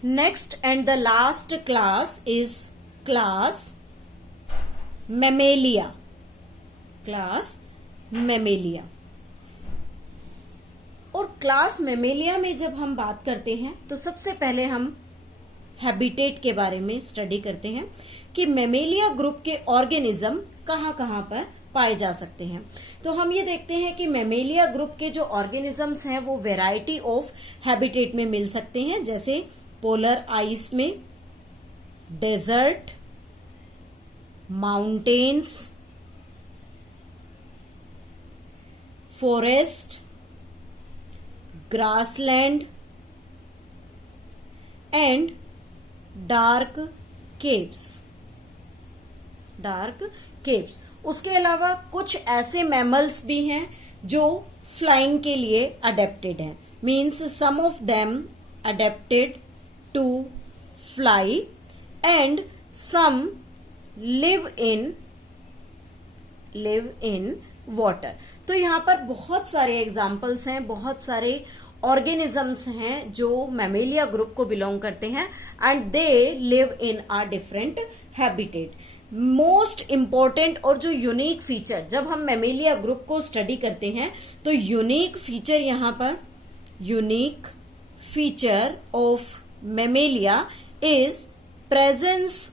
Next and the last class is class Mammalia. Class Mammalia. और class Mammalia में जब हम बात करते हैं तो सबसे पहले हम हैबिटेट के बारे में स्टडी करते हैं कि मेमेलिया ग्रुप के ऑर्गेनिज्म कहाँ कहाँ पर पाए जा सकते हैं। तो हम ये देखते हैं कि मेमेलिया ग्रुप के जो ऑर्गेनिजम्स हैं वो वैरायटी ऑफ हैबिटेट में मिल सकते हैं, जैसे पोलर आइस में, desert, mountains, forest, grassland and dark caves. Dark caves. उसके अलावा कुछ ऐसे मैमल्स भी हैं जो फ्लाइंग के लिए अडेप्टेड हैं, means some of them adapted to fly and some live in water. तो यहाँ पर बहुत सारे एग्जाम्पल्स हैं, बहुत सारे ऑर्गेनिजम्स हैं जो मैमेलिया ग्रुप को बिलोंग करते हैं and they live in a different habitat. Most important और जो यूनिक फीचर, जब हम मैमेलिया ग्रुप को स्टडी करते हैं तो यूनिक फीचर यहाँ पर, unique feature of mammalia is presence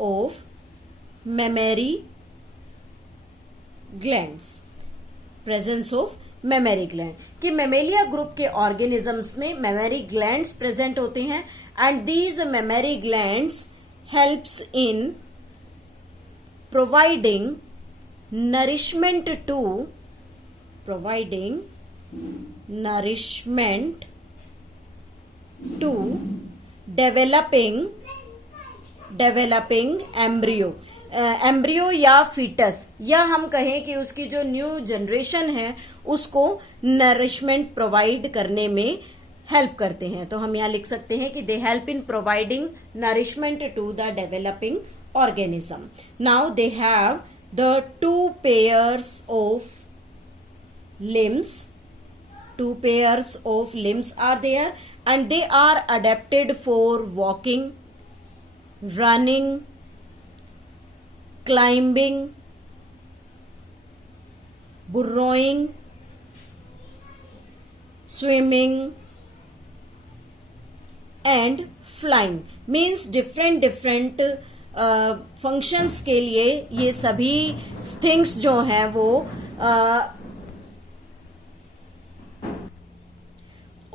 of memory glands. Presence of memory gland, कि मेमेलिया ग्रुप के ऑर्गेनिजम्स में मेमोरी ग्लैंड्स प्रेजेंट होते हैं and these memory glands helps in providing nourishment to developing embryo या foetus, या हम कहें कि उसकी जो न्यू जनरेशन है उसको नरिशमेंट प्रोवाइड करने में हेल्प करते हैं। तो हम यहाँ लिख सकते हैं कि they help in providing nourishment to the developing organism. Now they have the two pairs of limbs are there and they are adapted for walking, running, climbing, burrowing, swimming and flying। Means different functions के लिए ये सभी things जो हैं वो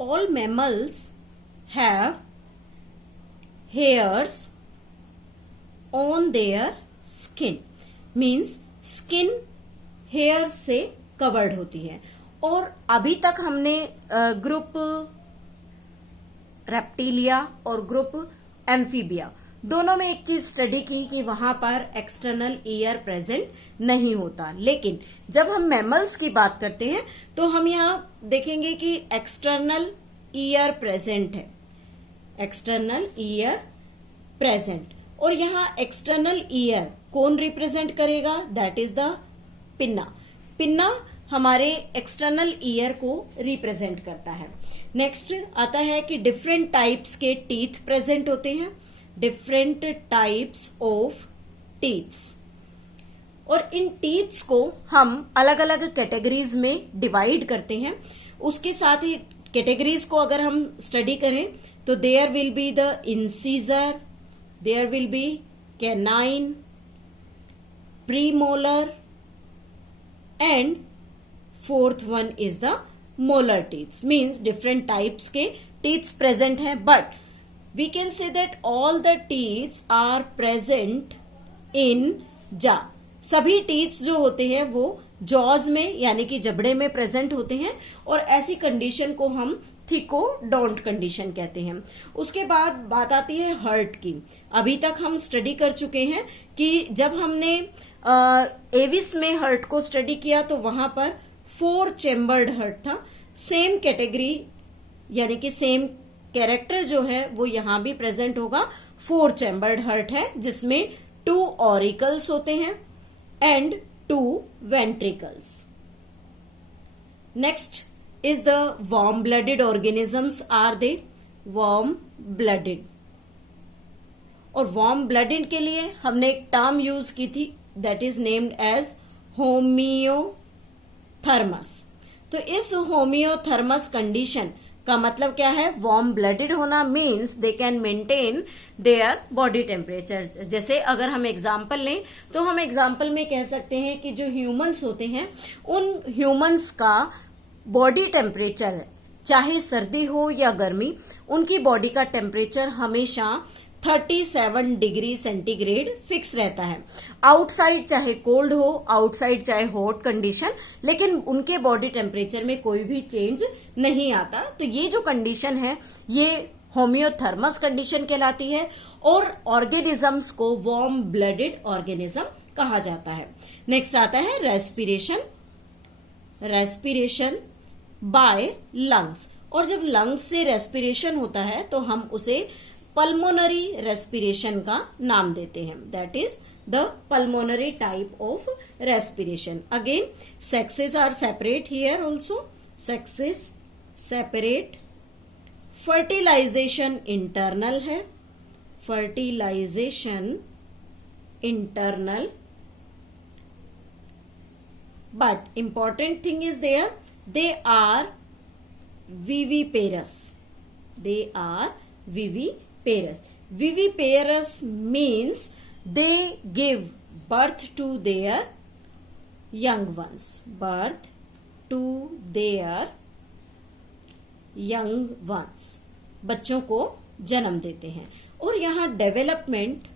all mammals have hairs on their skin, means skin hair से covered होती है। और अभी तक हमने ग्रुप रेप्टिलिया और ग्रुप एम्फीबिया दोनों में एक चीज स्टडी की कि वहां पर एक्सटर्नल ईयर प्रेजेंट नहीं होता, लेकिन जब हम मैमल्स की बात करते हैं तो हम यहाँ देखेंगे कि एक्सटर्नल ईयर प्रेजेंट है, एक्सटर्नल ईयर प्रेजेंट। और यहाँ एक्सटर्नल ईयर कौन रिप्रेजेंट करेगा? That is the pinna. Pinna हमारे एक्सटर्नल ईयर को रिप्रेजेंट करता है। नेक्स्ट आता है कि डिफरेंट टाइप्स के टीथ प्रेजेंट होते हैं, डिफरेंट टाइप्स ऑफ टीथ्स। और इन टीथ्स को हम अलग अलग कैटेगरीज में डिवाइड करते हैं। उसके साथ ही कैटेगरीज को अगर हम स्टडी करें तो there will be the incisor, there will be canine, premolar and fourth one is the molar teeths. Means different types के टीथ्स प्रेजेंट हैं, but we can say that all the teeth are present in jaw। सभी teeths जो होते हैं वो jaws में यानी कि जबड़े में प्रेजेंट होते हैं और ऐसी कंडीशन को हम थिकोडोंट कंडीशन कहते हैं। उसके बाद बात आती है हर्ट की। अभी तक हम स्टडी कर चुके हैं कि जब हमने एविस में हर्ट को स्टडी किया तो वहां पर 4 चेम्बर्ड हर्ट था। सेम कैटेगरी यानी कि सेम कैरेक्टर जो है वो यहां भी प्रेजेंट होगा। 4 चैम्बर्ड हर्ट है जिसमें 2 ऑरिकल्स होते हैं and 2 ventricles. Next is the warm blooded organisms are they warm blooded. और वार्म ब्लडेड के लिए हमने एक टर्म यूज की थी that is named as homeothermous. तो इस होम्योथर्मस कंडीशन का मतलब क्या है? वार्म ब्लडेड होना means they can maintain their body temperature. जैसे अगर हम एग्जाम्पल लें तो हम एग्जाम्पल में कह सकते हैं कि जो ह्यूमंस होते हैं उन ह्यूमंस का बॉडी टेम्परेचर, चाहे सर्दी हो या गर्मी, उनकी बॉडी का टेम्परेचर हमेशा 37 डिग्री सेंटीग्रेड फिक्स रहता है। आउटसाइड चाहे कोल्ड हो, आउटसाइड चाहे हॉट कंडीशन, लेकिन उनके बॉडी टेम्परेचर में कोई भी चेंज नहीं आता। तो ये जो कंडीशन है ये होम्योथर्मस कंडीशन कहलाती है और ऑर्गेनिजम्स को वार्म ब्लडेड ऑर्गेनिज्म कहा जाता है। नेक्स्ट आता है रेस्पिरेशन। Respiration by lungs. और जब लंग्स से रेस्पिरेशन होता है तो हम उसे पल्मोनरी रेस्पिरेशन का नाम देते हैं। That is the pulmonary type of respiration. Again sexes are separate here also, sexes separate. Fertilization internal है, fertilization internal, but important thing is there they are viviparous. They are viviparous. Viviparous means they give birth to their young ones. Birth to their young ones. बच्चों को जन्म देते हैं। और यहाँ development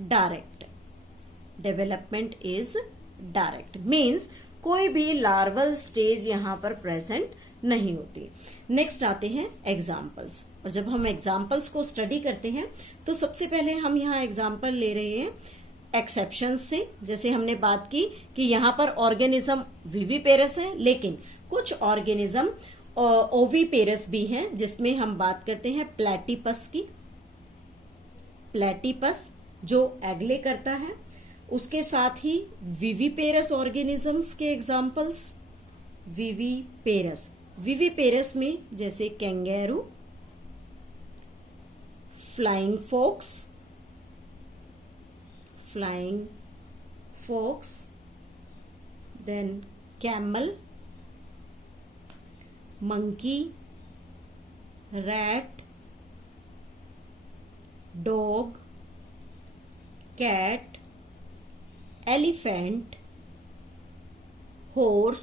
direct. Development is direct means कोई भी larval stage यहां पर प्रेजेंट नहीं होती। नेक्स्ट आते हैं एग्जाम्पल्स। और जब हम एग्जाम्पल्स को स्टडी करते हैं तो सबसे पहले हम यहाँ एग्जाम्पल ले रहे हैं एक्सेप्शंस से। जैसे हमने बात की कि यहाँ पर ऑर्गेनिज्म विविपेरस है, लेकिन कुछ ऑर्गेनिज्म ओविपेरस भी हैं, जिसमें हम बात करते हैं प्लेटिपस की। प्लेटिपस जो एग ले करता है, उसके साथ ही विविपेरस ऑर्गेनिजम्स के एग्जाम्पल्स। विविपेरस में जैसे kangaroo, flying fox, then camel, monkey, rat, dog, cat, elephant, horse,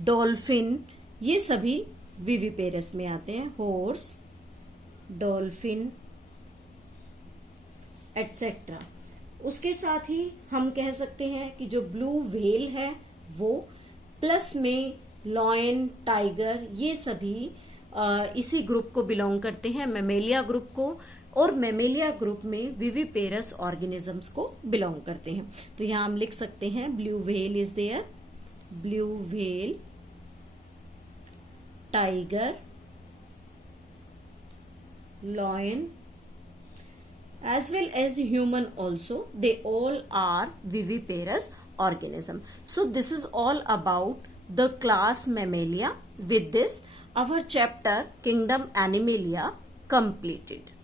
dolphin, ये सभी विविपेरस में आते हैं। Horse, dolphin etcetera. उसके साथ ही हम कह सकते हैं कि जो ब्लू व्हेल है वो, प्लस में लॉयन, टाइगर, ये सभी इसी ग्रुप को बिलोंग करते हैं, मेमेलिया ग्रुप को। और मेमेलिया ग्रुप में विविपेरस ऑर्गेनिजम्स को बिलोंग करते हैं। तो यहां हम लिख सकते हैं blue whale is there, blue whale, tiger, lion, as well as human also, they all are viviparous organism. So this is all about the class Mammalia. With this, our chapter Kingdom Animalia completed.